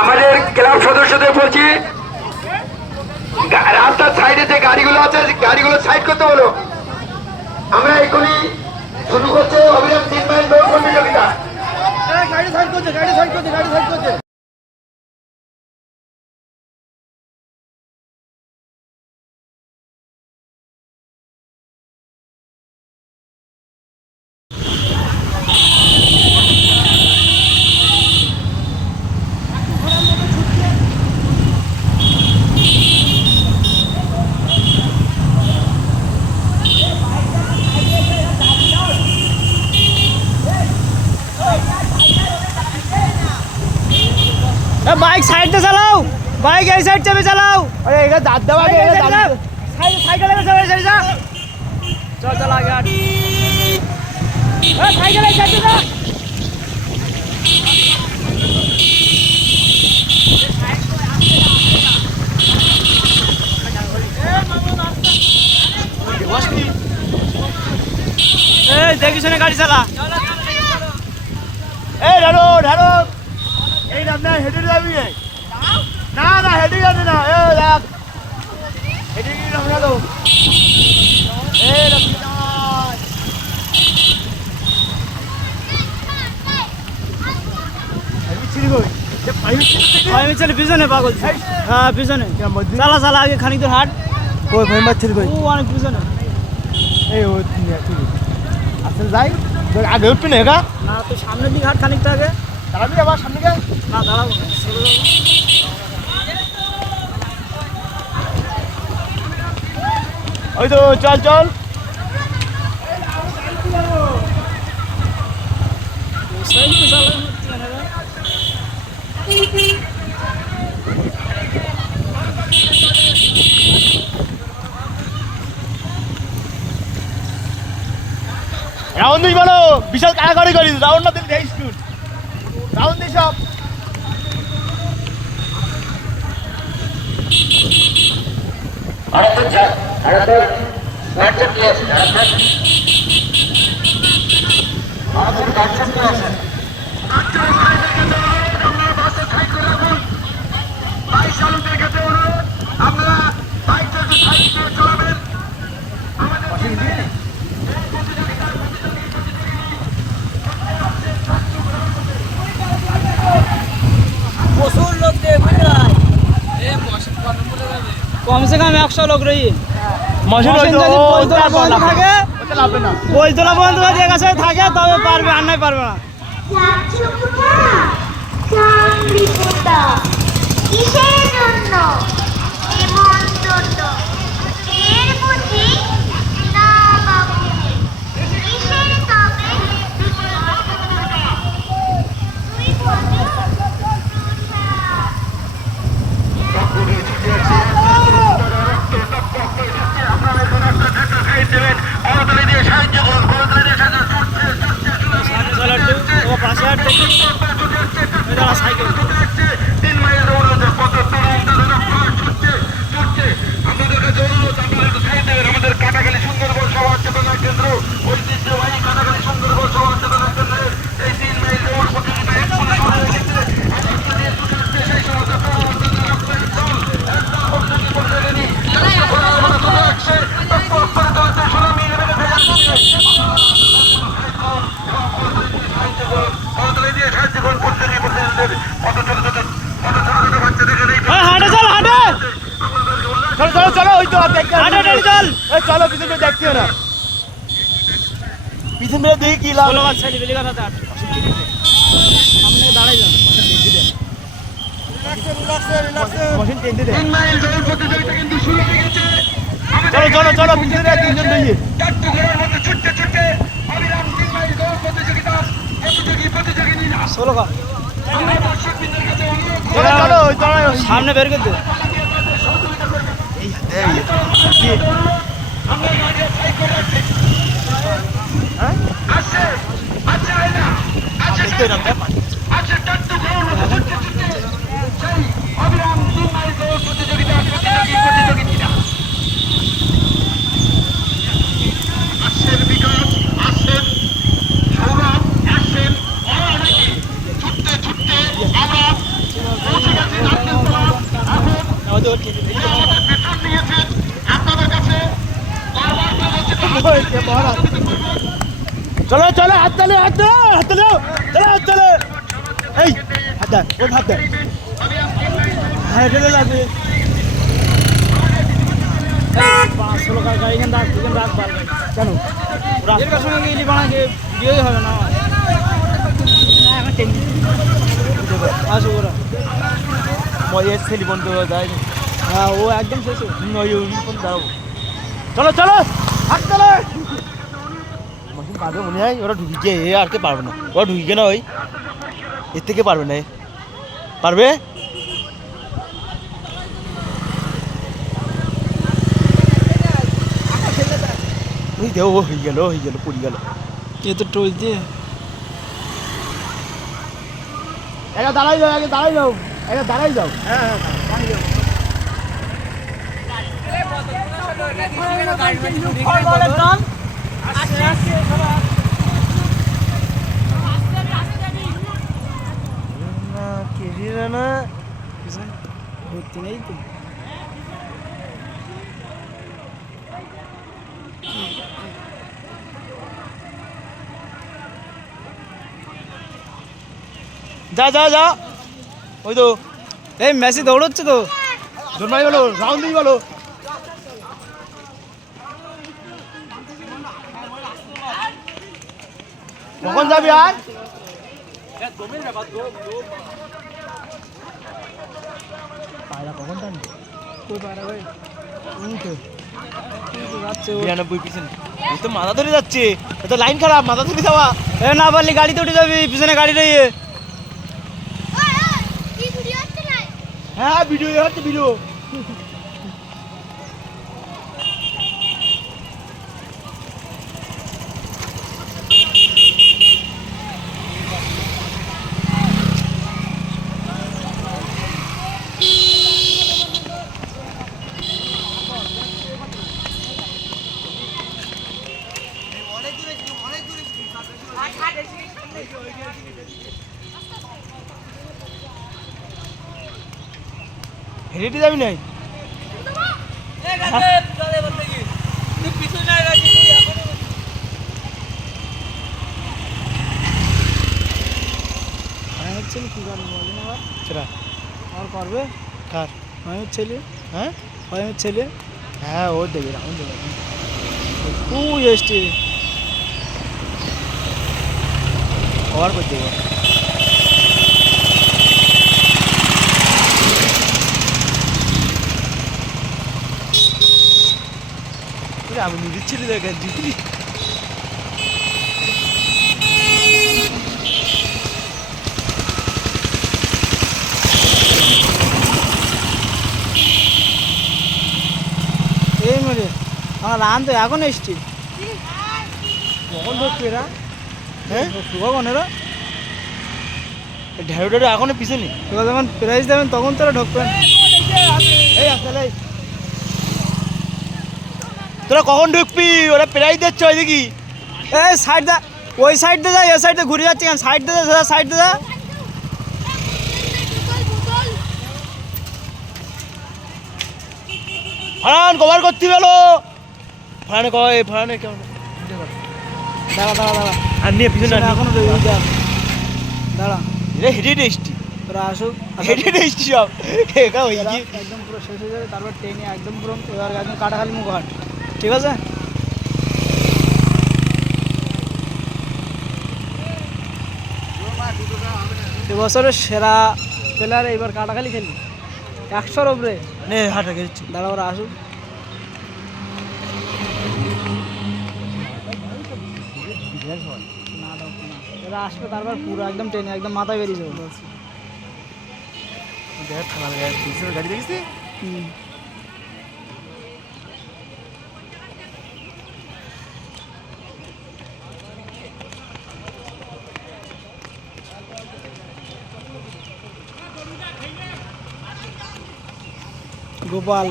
আমাদের ক্লাব সদস্যদের বলছি রাস্তার সাইডে যে গাড়িগুলো আছে গাড়িগুলো সাইড করতে বলো। আমরা এখনই শুরু করছে অবিরাম 3 মাইল দৌড় প্রতিযোগিতা। গাড়ি সাইড করছে, গাড়ি সাইড করছে, গাড়ি সাইড করছে। बाइक साइड से चलाओ, बाइक यही साइड से भी चलाओ। अरे एक दाद दबा के साइकिल में चल चल जा, चल चल आगे हट। साइकिल है साइड से जा। देखी सुने गाड़ी चला। ढालो ढालो এই না হেডে যাবি না না হেডে যাবে না এ দেখ হেডে কি নাম গেল এ রবিদাস আমি ছিড়ি কই যে আমি চলে পিছনে পাগল। হ্যাঁ পিছনে চালা চালা আগে খানিক দূর হাট। কই ভাই মাছ ছিড়ি কই ও অনেক পিছনে। এই ও ঠিক আসল যাই আগে উঠবি না একা না তো সামনের দিকে হাট খানিকটা আগে দাঁড়াবি আবার সামনে গা না দাঁড়াবো না। ওই তো চল চল রাউন্ড দিস বলো বিশাল কারাকারি করিস রাউন্ড না দিলে দেখিস তুই রাউন্ড দিস সব कम से कम 100 लोग रही বইতলা বন্ধ হয়ে গেছে থাকে তবে পারবে আর নাই পারবে না। সাইকেল আমাদের কাটাখালী সুন্দরবন সভা চেতনা কেন্দ্র ঐতিহ্যবাহী কাটাখালী সুন্দরবন সভা চেতনা কেন্দ্রের এই 3 মাইল দৌড় প্রতিযোগিতা সেই সমস্ত চলো চলো ওই তো চলো পিছনে দেখতে না পিছনে দেখি কি লাভ সামনে দাঁড়াই যান চলো চলো চলো পিছনে তিনজন দেখি সামনে বের করতে চলো চলো হাত তালে হাত তালে হাত তালে চলো হাত তালে এই হাত দে ও হাত দে হ্যাঁ চলে লাগবে 500 টাকা গাড়ি কেন রাখ কেন এর সঙ্গে গেলি বানাকে বিয়ে হবে না এখন টেনশন আসো ওরা মজা ছেলে বন্ধু যায় হ্যাঁ ও একদম শেষ দাঁড়াবো চলো চলো হাত তালে মাসুম পাবে মনে হয় ওরা ঢুকিছে এ আর কে পারবে না ওরা ঢুকিকে না ওই এর থেকে পারবে না পারবে ওই দেও ও হয়ে গেল পড়ে গেল এ তো টোল দিয়ে একা দাঁড়াই যাও হ্যাঁ না ভর্তি নেই তো যা ওই তো এই মেসি দৌড়চ্ছে তো জন্মাই বলো রাউন্ড দিয়ে বলো কখন যাবি আর পায়রা কখন টানবে কই পারে ভাই যাচ্ছে 92% এই তো মাথা ধরে যাচ্ছে এটা লাইন খারাপ মাথা ধরে যাওয়া এ না পারলি গাড়িতে উঠে যাবি পিছনে গাড়ি রইয়ে হ্যাঁ ভিডিও হচ্ছে ভিডিও হেঁটে যাবি নাই ছেলে কি করবে বলে না সেটা আর করবে কার আমি ছেলে হ্যাঁ আমি ছেলে হ্যাঁ ও দেবে রাউন্ড দেবে তুই এসছি কভার করে দেবো আমি নিজের ছেলে দেখেন জিতলি এই মেরে আমার রান তো এখন এসছি কখন ধরছো এরা হ্যাঁ কখন এরা ঢেড়ো ঢেড়ো এখনো পিছনে এবার যখন প্রাইজ দেবেন তখন তোরা ঢুকবেন এই আসলে তোরা কখন ঢুকবি ওরা প্রাইজ দিচ্ছে ওই দেখি এই সাইড দা ওই সাইড দিয়ে যা এই সাইড দিয়ে ঘুরে যাচ্ছে কেন সাইড দিয়ে যা সাইড দিয়ে যা ফারান কভার করতে গেল ফারানে কয় ফারানে কেমন দাঁড়া আর নিয়ে পিছনে এখনো রয়ে যা দাঁড়া এটা হেঁটে হেঁটে এসছি তোরা আসুক হেঁটে হেঁটে এসছি সব একা হয়ে গিয়ে একদম পুরো শেষ হয়ে যাবে তারপর ট্রেনে একদম পুরো এবার একদম কাটাখালি মুখ হাট ঠিক আছে এবছরের সেরা প্লেয়ার এইবার কাটাখালি খেলি 100-র উপরে নে হাঁটা গেছি দাঁড়া ওরা আসুক না এরা আসবে তারপর পুরো একদম ট্রেনে একদম মাথায় বেরিয়ে যাবে দেখ থানা পিছনে গাড়ি দেখেছি গোপাল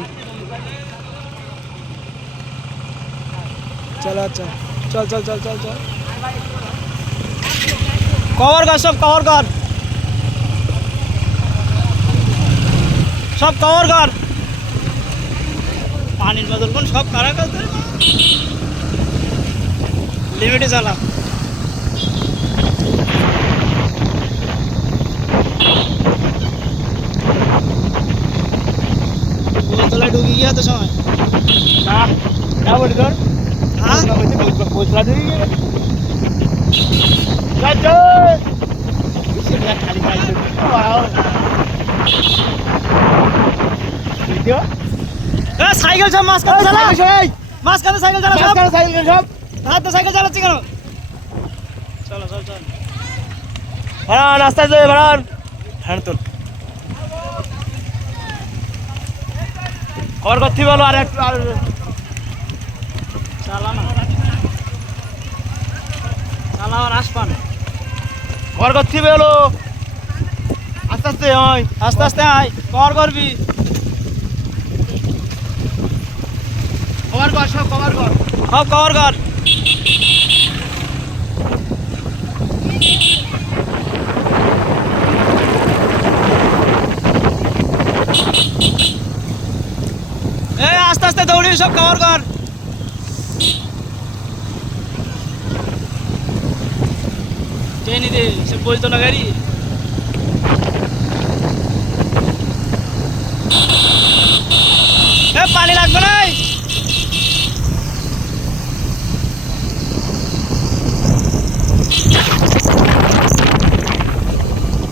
চল আচ্ছা চল চল চল চল চল কভার কর সব কভার কর সব কভার কর পানির বদল কোন সব কারা করতে লিমিটে চালা। বোতলায় ঢুকে গিয়া তো সময়। না না বলি তোর হ্যাঁ বোতলা ঢুকে গেছে খালি সাইকেল সব মাঝখানে চালা, মাঝখানে সাইকেল চালা সব। সাইকেল সব হাত তো সাইকেল চালাচ্ছি কেন? চলো চল চল। বাড়ান আস্তে আস্তে বাড়ান। হ্যাঁ তোর খবর করতে বলো আর একটু আর চালা না, চালা আর আসপান। খবর করতে বলো আস্তে আস্তে হয় আস্তে আস্তে আয়, কর করবি। কভার কর সব কভার কর সব কভার কর। এই আস্তে আস্তে দৌড়ি, সব কভার কর। ট্রেনে দে, সে বলতো না গাড়ি। পানি লাগবে না।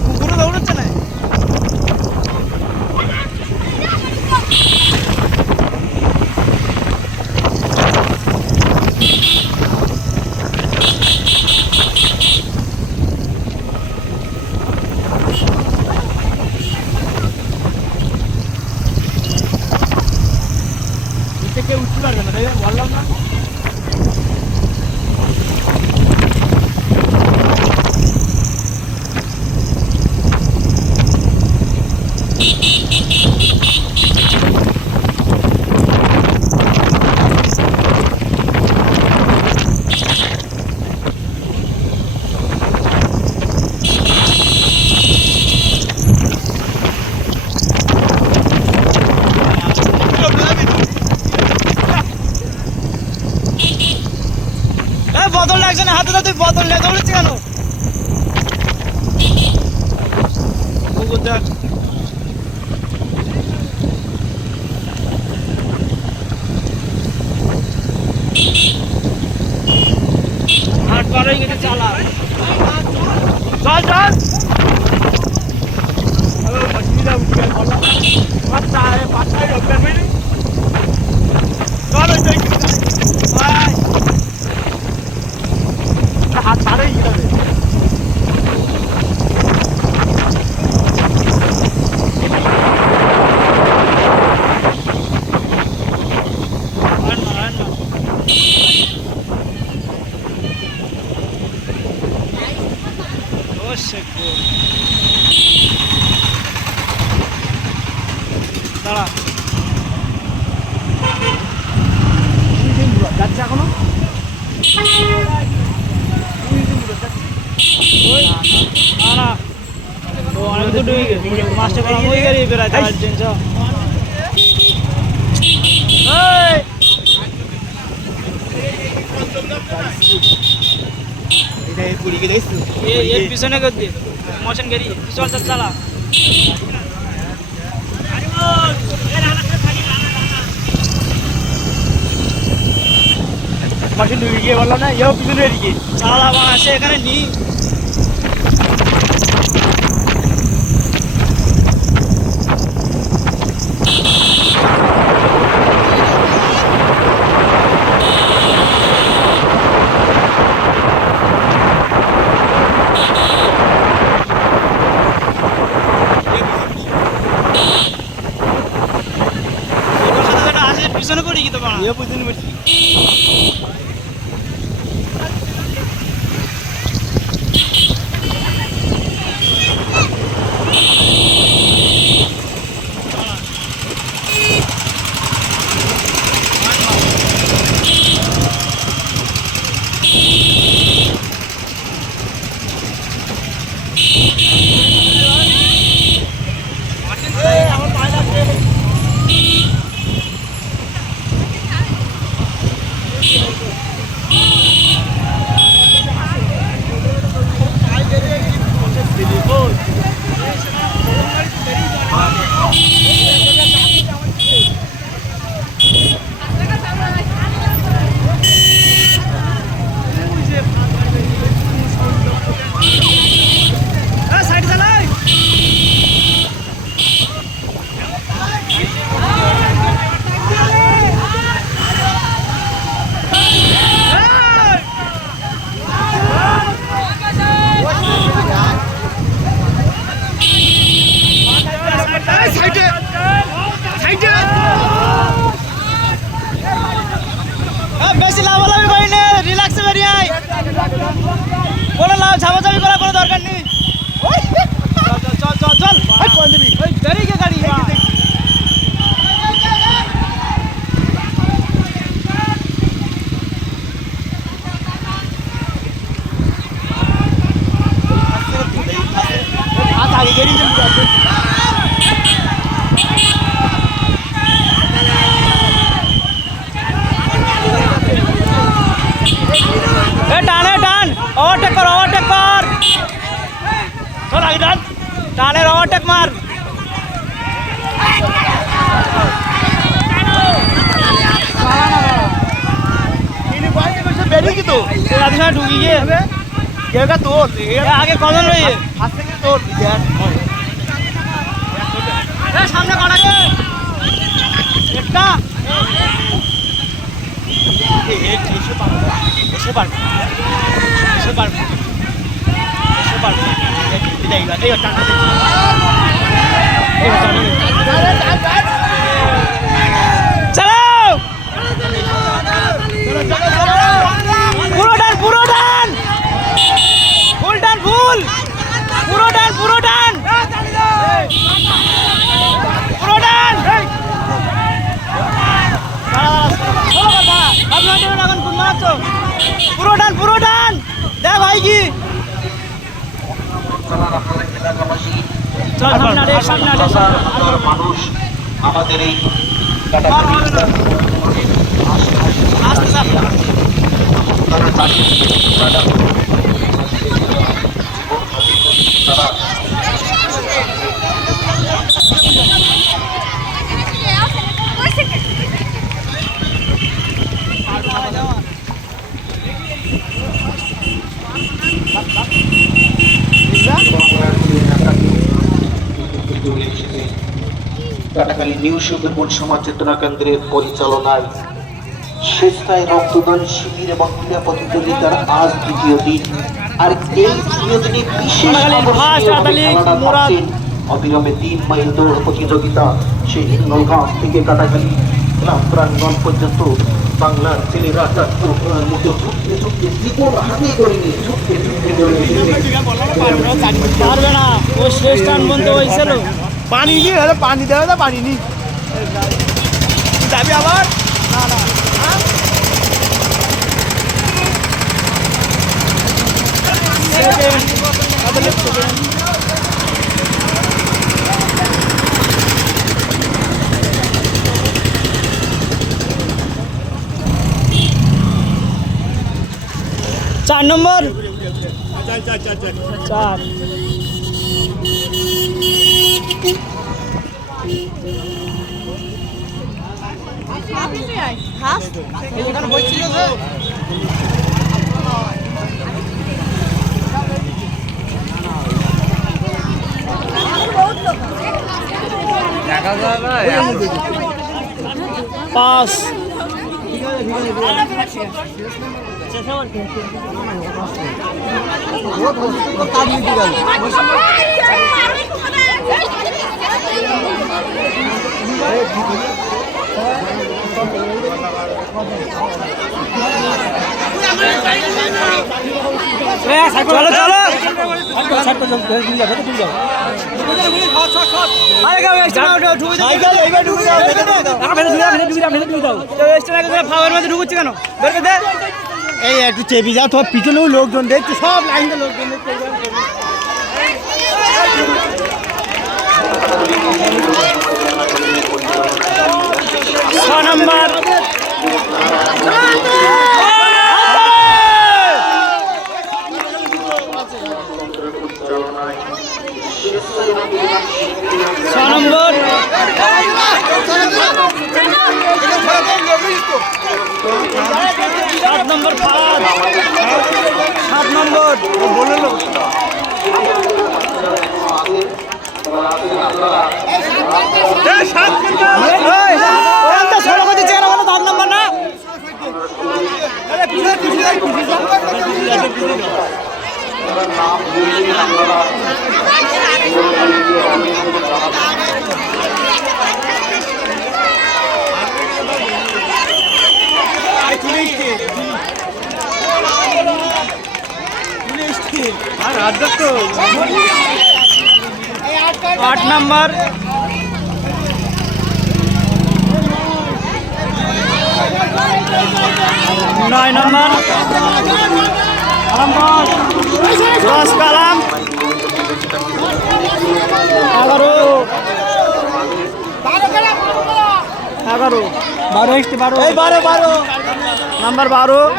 কুকুরও দৌড়চ্ছে না। কেউ উঠতে পারবে না তাই বললাম না বদল লাগছে না হাতে, তো তুই বদল নিয়ে দৌড়েছি কেন? কুকুর দেখ। হাট বার হয়ে গেছে, চালা চল চল অসুবিধা উঠে গেল বললাম বাচ্চা বাচ্চাই রোজগার পেলি চল ওই হাত ছাড়েই গেলে দাঁড়া। যাচ্ছে এখনো না ও অনেক তো ডুবে গেছে, মাস্টার করা ওই গাড়ি বেড়াইতে আর টেনশন। এর পিছনে কর দিয়ে মোশন গাড়ি চল চল চালা। মাসে ডুবে গিয়ে বললাম না এও পিছনে এদিকে চালা বা আসে এখানে নি। পিছনে পড়ি কি তো বাড়া এও পিছনে পড়ছি টানে টান ওভারটেক কর চল আগে ডান টানের ওভারটেক মার বেরিয়ে কি তো এত সময় ঢুকি গিয়ে একা তোর আগে কজন রয়েছে হাত থেকে তোর সামনে কটাকে একটা এসে পারবে চালাও পুরো টান পুরো টান ফুল টান ফুল পুরো টান পুরো টান পুরো টান পুরো টান দেখ ভাই কি চল সামনে মানুষ আমাদের এই কাটাখালী নিউ সুন্দরবন সমাজ চেতনা কেন্দ্রের পরিচালনায় স্বেচ্ছায় রক্তদান শিবির এবং ক্রীড়া প্রতিযোগিতার আজ দ্বিতীয় দিন। আর এই তৃতীয় দিনে বিশেষ অবিরামে 3 মাইল দৌড় প্রতিযোগিতা সেই হিঙ্গলগাঁও থেকে কাটাখালী গ্রাম প্রাঙ্গণ পর্যন্ত বাংলার ছেলেরা মতো ছুটতে ছুটতে জীবন হাতে করে নিয়ে ছুটতে পারবে না ও শেষ টান বন্ধ হয়েছিল পানি নি পানি দেওয়া না পানি নি যাবি আবার না 4 নম্বর 4 পাস চলো চলো ঢুকছে কেন এই একটু চেপি যা তোর পিছনেও লোকজন দেখছে সব লাইনটা লোকজন দেখছে 6 নম্বর সাত নম্বর 7 নম্বর বললো ষোলো করতে চেয়ে 7 নম্বর না आठ नंबर 9 नंबर 10 कलम 11 12 এই 12 নাম্বার 12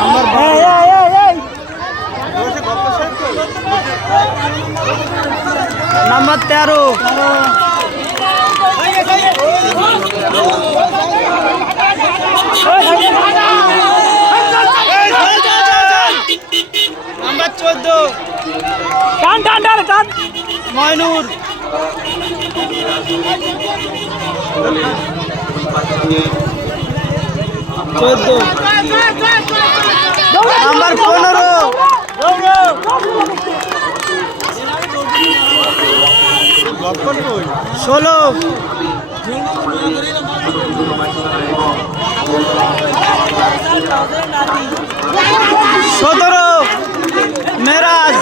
নাম্বার 12 নাম্বার 13 নাম্বার 14 টান টান টান টান ময়নুর নাম্বার 17 মেরাজ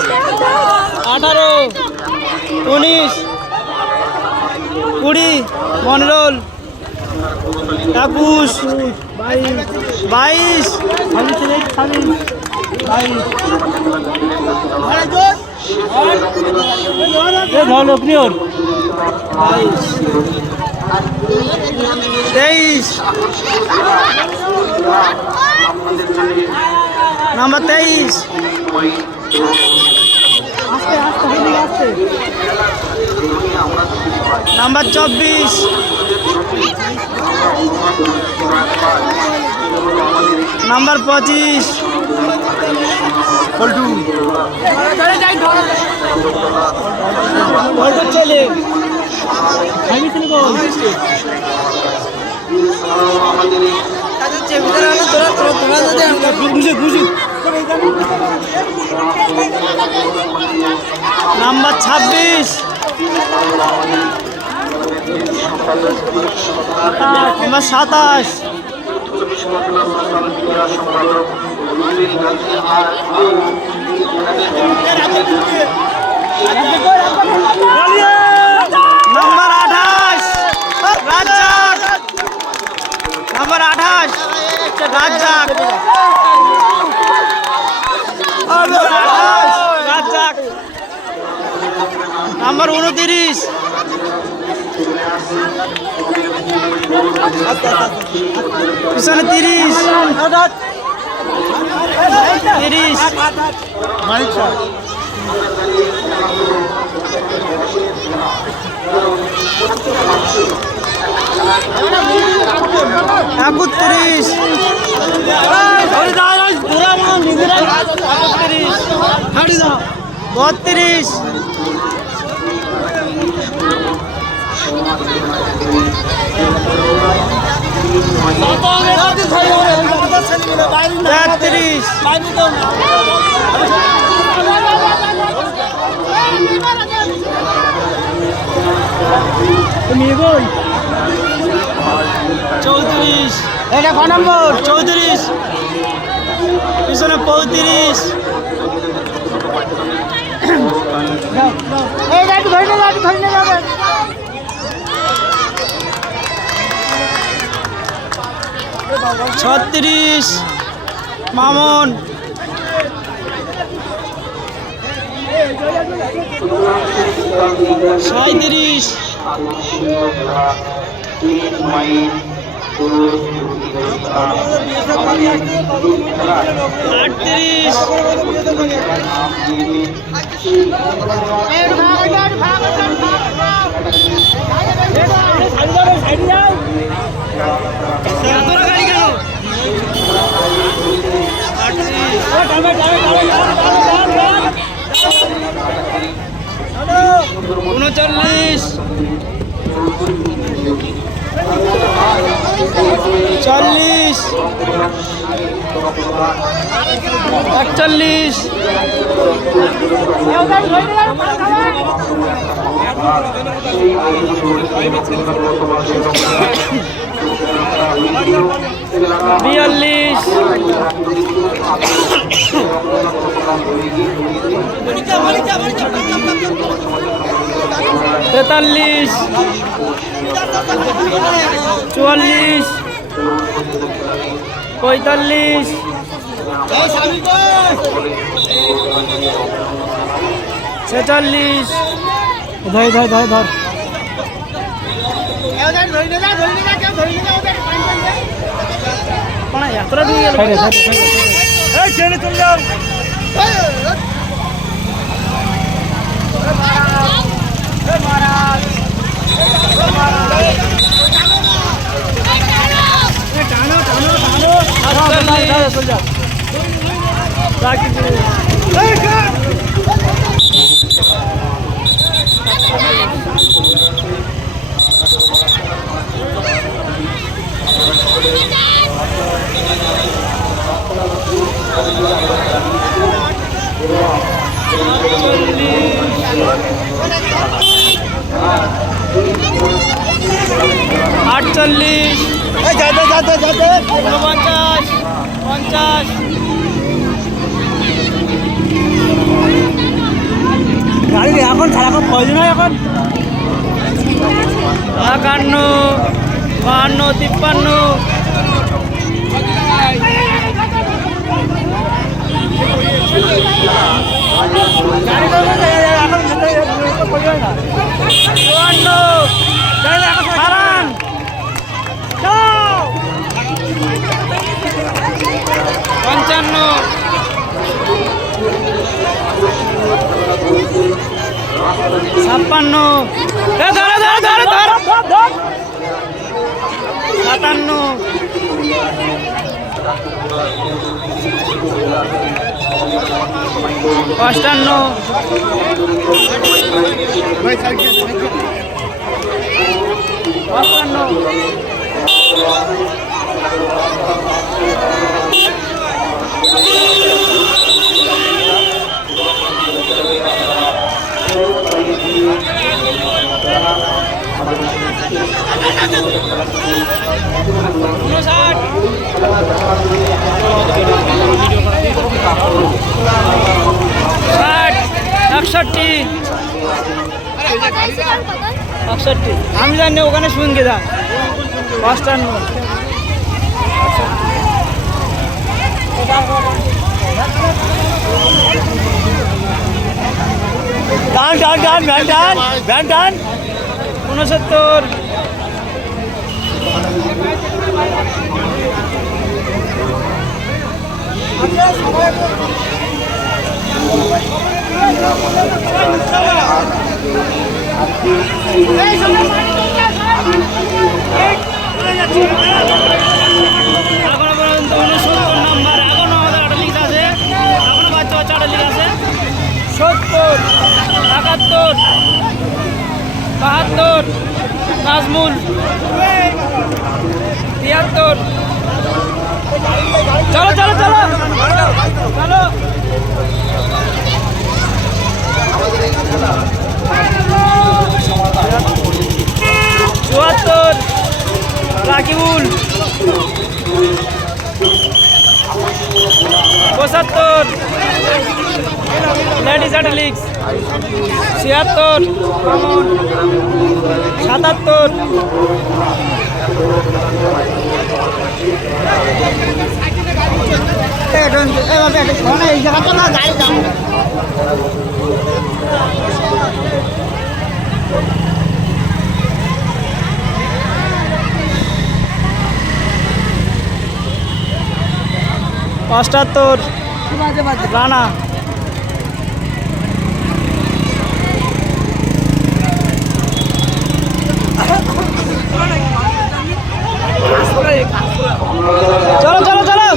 18 19 20 মনরোল 21 22 23 নাম্বার 23 নাম্বার 24 নাম্বার 25 পল্টু চলে number 26 number 27 number 28 Razzak number 28 Razzak Razzak number 29 পিছনে 30 মানিক স্যার একত্রিশ 32 33 34 এটা কত নম্বর 34 পিছনে 35 এই গাড়ি ধরে যাবে ছত্রিশ মামুন সাঁইত্রিশ আটত্রিশ উনচল্লিশ 40 41 43 44 45 ছেচল্লিশ ধর ধর ধর ধর এতটা দিয়ে গেল ট্রেনে চলে যাও। আটচল্লিশ যাতে যাতে যাতে উনপঞ্চাশ পঞ্চাশ গাড়ি এখন সারাক্ষণ প্রয়োজন হয় এখন। একান্ন বাহান্ন তিপ্পান্ন চুয়ান্ন হারান পঞ্চান্ন ছাপ্পান্ন সাতান্ন অষ্টান্ন অষ্টান্ন ঊনষাট ষাট একষট্টি একষট্টি আমি জানি ওখানে শুনকে যা অষ্টান্ন টান টান টান ভ্যান টান ভ্যান টান। ঊনসত্তর এখনো পর্যন্ত 69 নাম্বার এখনো আমাদের আটালিশ আছে এখনো বাচ্চা বাচ্চা আটালিশ আছে 70 71 72 নাজমুল 73 চলো চলো চলো চলো চুয়াত্তর রাকিবুল 75 লেডিস অ্যাটলেটিক্স 76 77 এই জায়গাটা না গাড়ি যাও। অষ্টাত্তর রানা চলো চলো চলো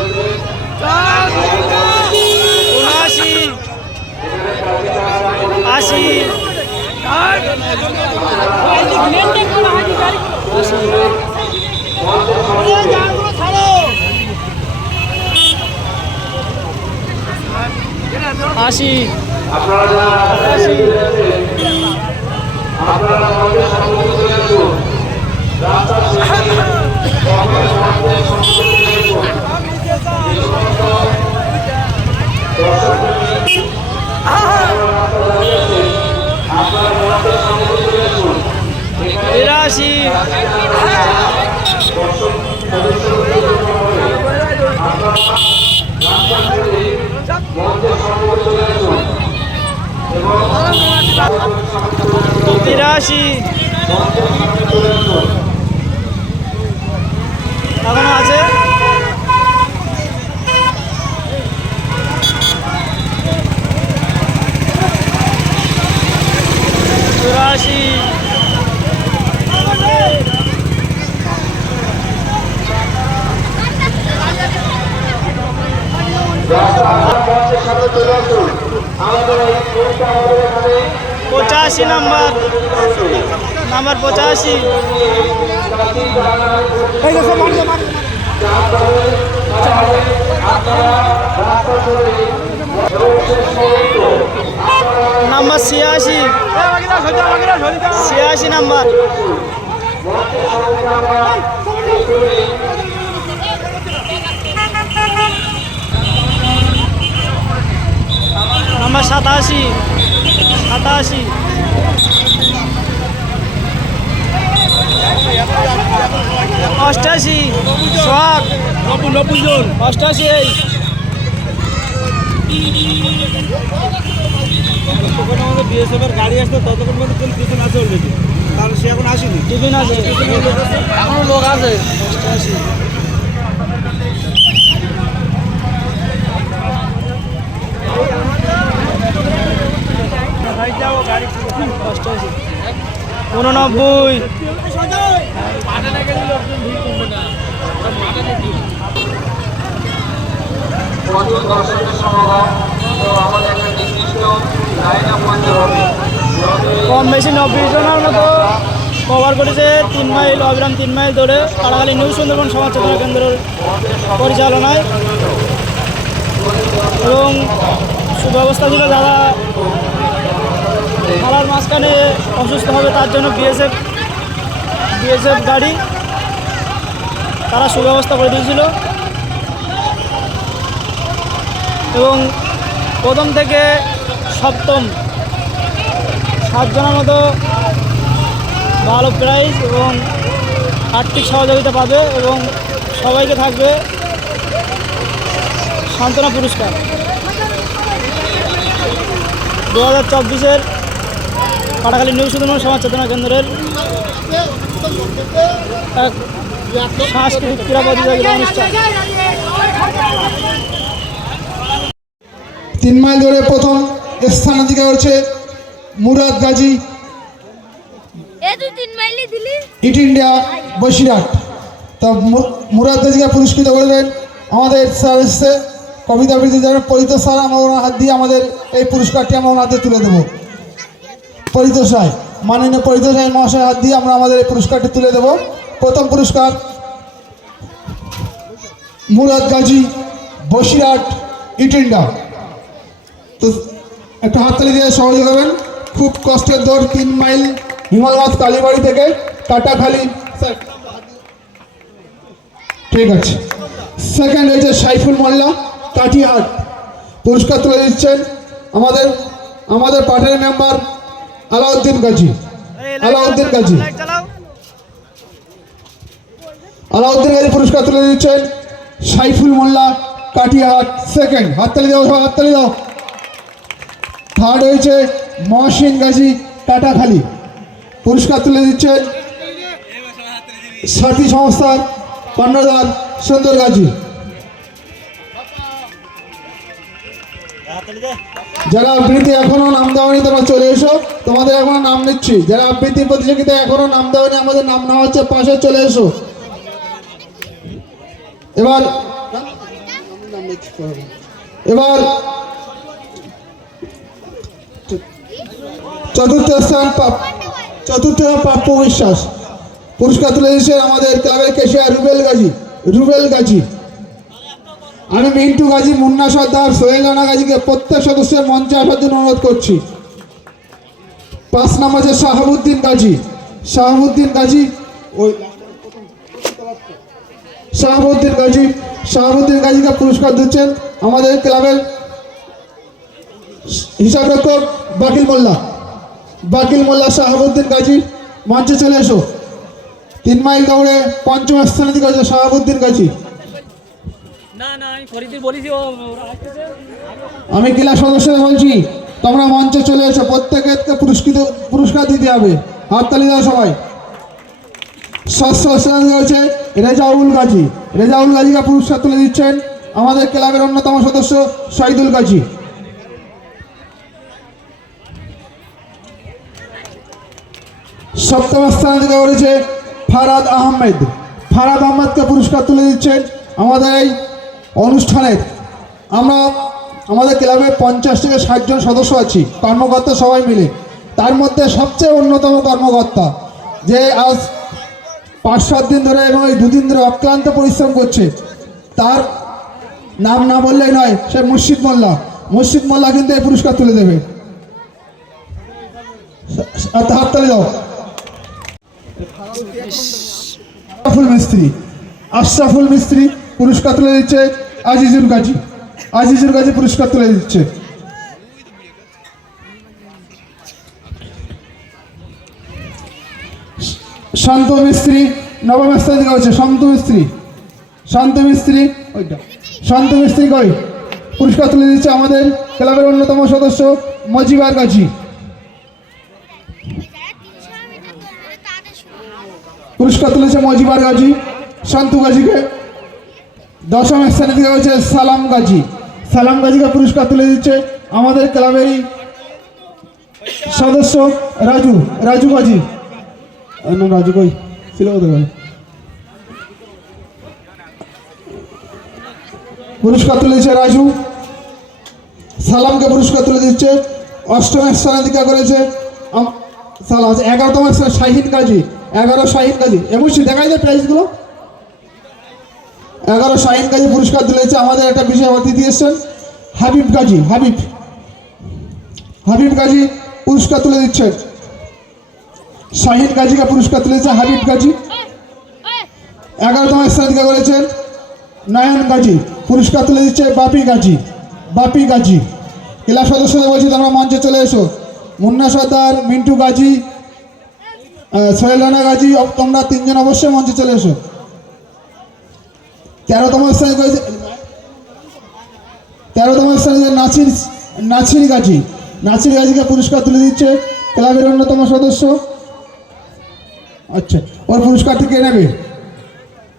79 80 82 তিরাশি এখনো আছে। চুরাশি পঁচাশি নাম্বার 85 নাম্বার 86 নাম্বার নাম্বার 87 88 সোহাগ 90 জন 88 এই তখন আমাদের বিএসএফ এর গাড়ি আসতো ততক্ষণ মধ্যে কোন পিছন আছে অলরেডি, কারণ সে এখন আসেনি। টিফিন আছে এখনো লোক আছে 88 89 প্রচুর দর্শকের সমাগম, তো আমাদের একটা নির্দিষ্ট লাইন আপ করতে হবে। কম বেশি 90 জনের মতো কভার করেছে 3 মাইল অবিরাম 3 মাইল ধরে কাটাখালী নিউ সুন্দরবন সমাজ চেতনা কেন্দ্রের পরিচালনায়, এবং সুব্যবস্থা ছিল যারা খেলার মাঝখানে অসুস্থ হবে তার জন্য বিএসএফ গাড়ি তারা সুব্যবস্থা করে দিয়েছিল। এবং প্রথম থেকে সপ্তম 7 জনের মতো ভালো প্রাইজ এবং আর্থিক সহযোগিতা পাবে, এবং সবাইকে থাকবে সান্ত্বনা পুরস্কার। 2024-এর কাটাখালী নিউ সুন্দরবন সমাজ চেতনা কেন্দ্রের এক সাংস্কৃতিক ক্রীড়া প্রতিযোগিতা অনুষ্ঠান। 3 মাইল ধরে প্রথম স্থান অধিকার হচ্ছে মুরাদ গাজী, ইট ইন্ডিয়া বসিরহাট। তো মুরাদ গাজীকে পুরস্কৃত করবেন আমাদের স্যার এসছে কবিতা আবৃত্তি যারা পরিত স্যার, আমরা ওনার হাত দিয়ে আমাদের এই পুরস্কারটি আমরা ওনার হাতে তুলে দেবো। পরিত সাহেব, মাননীয় পরিত সাহেব মহাশয়ের হাত দিয়ে আমরা আমাদের এই পুরস্কারটি তুলে দেবো। প্রথম পুরস্কার মুরাদ গাজী, বসিরহাট, ইট ইন্ডিয়া। তো একটা হাততালি দিয়ে সহযোগ হবেন। খুব কষ্টের দৌড় 3 মাইল হিমালগঞ্জ কালীবাড়ি থেকে কাটাখালী। স্যার ঠিক আছে। সেকেন্ড হয়েছে সাইফুল মোল্লা, কাটিহাট। পুরস্কার তুলে দিচ্ছেন আমাদের পার্টির মেম্বার আলাউদ্দিন গাজী। আলাউদ্দিন গাজী পুরস্কার তুলে দিচ্ছেন সাইফুল মোল্লা, কাটিহাট। সেকেন্ড, হাততালি দাও, হাততালি দাও। থার্ড হয়েছে মহসিন গাজী, কাটাখালী। পুরস্কার তুলে দিচ্ছেন সাথী সংস্থার কর্ণধার সুন্দর গাজী। যারা আবৃত্তি এখনো নাম দেওয়ানি তোমরা চলে এসো, তোমাদের এখনো নাম নিচ্ছি। যারা আবৃত্তি প্রতিযোগিতায় এখনো নাম দেওয়ানি আমাদের নাম নেওয়া হচ্ছে, পাশে চলে এসো। এবার চতুর্থ স্থান প্রাপ্য বিশ্বাস। পুরস্কার তুলে দিচ্ছেন আমাদের ক্লাবের কেশিয়ার রুবেল গাজী। আমি মিন্টু গাজী, মুন্না সর্দার, সোহেল রানা গাজীকে প্রত্যেক সদস্যের মঞ্চে আসার জন্য অনুরোধ করছি। 5 নম্বর আছে শাহাবুদ্দিন গাজীকে পুরস্কার দিচ্ছেন আমাদের ক্লাবের হিসাবরক্ষক বাকিল মোল্লা শাহাবুদ্দিন গাজী। মঞ্চে চলে এসো। 3 মাইল দৌড়ে 5ম স্থানে দিকে শাহাবুদ্দিন গাজী। আমি ক্লাব সদস্যদের বলছি তোমরা মঞ্চে চলে এসো, প্রত্যেককে পুরস্কার দিতে হবে। হাততালি দাও সবাই। ষষ্ঠ স্থান হয়েছে রেজাউল গাজী। রেজাউল গাজীকে পুরস্কার তুলে দিচ্ছেন আমাদের ক্লাবের অন্যতম সদস্য শহীদুল গাজী। সপ্তম স্থান থেকে রয়েছে ফারাদ আহমেদ। ফারাদ আহমেদকে পুরস্কার তুলে দিচ্ছেন আমাদের এই অনুষ্ঠানের। আমরা আমাদের ক্লাবে 50 থেকে 60 জন সদস্য আছি, কর্মকর্তা সবাই মিলে। তার মধ্যে সবচেয়ে অন্যতম কর্মকর্তা যে আজ 5-7 দিন ধরে এবং এই 2 দিন ধরে অক্লান্ত পরিশ্রম করছে, তার নাম না বললেই নয়, সে মুর্শিদ মোল্লা। মুর্শিদ মোল্লা কিন্তু এই পুরস্কার তুলে দেবে। হাততালি দাও। আশরাফুল মিস্ত্রি পুরস্কার তুলে দিচ্ছে আজিজুল গাজী। আজিজুল গাজী পুরস্কার তুলে দিচ্ছে। শান্ত মিস্ত্রি নবম স্থান থেকে হচ্ছে শান্ত মিস্ত্রি কই পুরস্কার তুলে দিচ্ছে আমাদের ক্লাবের অন্যতম সদস্য মজিবার গাজী। পুরস্কার তুলেছে মজিবার গাজী শান্তু গাজীকে। দশম স্থানে থেকে হচ্ছে সালাম গাজীকে পুরস্কার তুলে দিচ্ছে আমাদের ক্লাবেরই সদস্য রাজু গাজী। রাজু কই ছিল পুরস্কার তুলেছে রাজু। সালামকে পুরস্কার তুলে দিচ্ছে। অষ্টম স্থানে অধিকার করেছে সালাম। 11তম স্থানে শাহিন গাজী। 11 শাহিন গাজী। অবশ্যই দেখা যায় প্রাইজগুলো। 11 শাহিন গাজী পুরস্কার তুলেছে আমাদের একটা বিশেষ অতিথি এসেছেন হাবিব গাজী পুরস্কার তুলে দিচ্ছেন। শাহিন গাজীকে পুরস্কার তুলেছে হাবিব গাজী। 11তম স্থান অধিকার করেছেন নয়ন গাজী। পুরস্কার তুলে দিচ্ছে বাপি গাজী। ক্লাব সদস্যদের বলছি তোমরা মঞ্চে চলে এসো। মুন্না সর্দার, মিন্টু গাজী, সোহেল রানা গাজী, তোমরা 3 জন অবশ্যই মঞ্চে চলে এসো। 13তম স্থানে নাছির গাজীকে পুরস্কার তুলে দিচ্ছে ক্লাবের অন্যতম সদস্য। আচ্ছা, ওর পুরস্কারটি কে নেবে?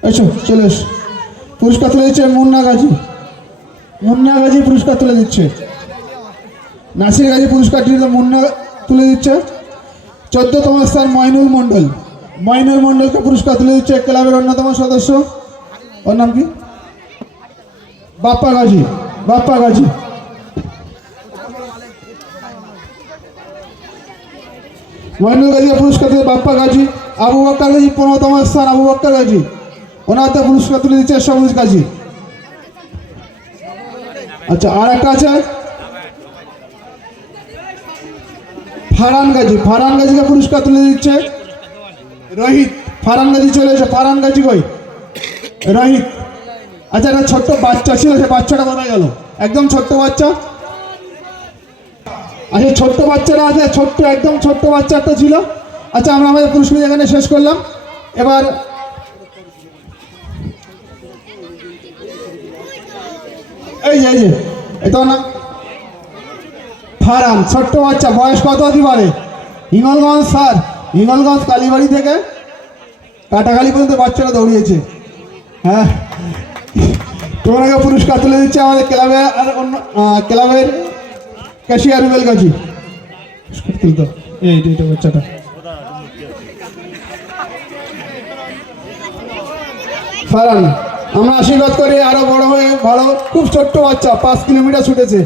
এসো, চলে এসো। পুরস্কার তুলে দিচ্ছে মুন্না গাজী পুরস্কার তুলে দিচ্ছে। নাসির গাজী পুরস্কারটি মুন্না তুলে দিচ্ছে। 14তম স্থান মইনুল মণ্ডলকে পুরস্কার তুলে দিচ্ছে ক্লাবের অন্যতম সদস্য। ওর নাম কি? বাপ্পা গাজী। মইনুল গাজীকে পুরস্কার দিচ্ছে বাপ্পা গাজী। আবু বক্কর গাজী 15তম স্থান আবু বক্কর গাজী। ওনার হাতে পুরস্কার তুলে দিচ্ছে সবুজ গাজী। আচ্ছা, আর একটা আছে ফারহান গাজীকে পুরস্কার তুলে দিচ্ছে রোহিত। ফারহান গাজী চলে এসে। ফারহান গাজী কই? রোহিত। আচ্ছা, একটা ছোট্ট বাচ্চা ছিল, সে বাচ্চাটা কোথায় গেল? একদম ছোট্ট বাচ্চা। আচ্ছা, ছোট্ট বাচ্চারা আছে, একদম ছোট্ট বাচ্চা একটা ছিল। আচ্ছা, আমরা আমাদের পুরস্কার এখানে শেষ করলাম। এবার এই যে এটা না ফারহান, ছোট্ট বাচ্চা, বয়স কত হতে পারে? হিঙ্গলগঞ্জ কালীবাড়ি থেকে কাটাখালি পর্যন্ত বাচ্চারা দৌড়িয়েছে। হ্যাঁ, তোমাকে পুরস্কার তুলে দিচ্ছে আমাদের ক্লাবের আর অন্য ক্লাবের ক্যাশিয়ার রুবেল গাজী। এইটা বাচ্চাটা। ফারহান, আমরা আশীর্বাদ করি আরো বড় হয়ে ভালো। খুব ছোট্ট বাচ্চা, 5 কিলোমিটার ছুটেছে।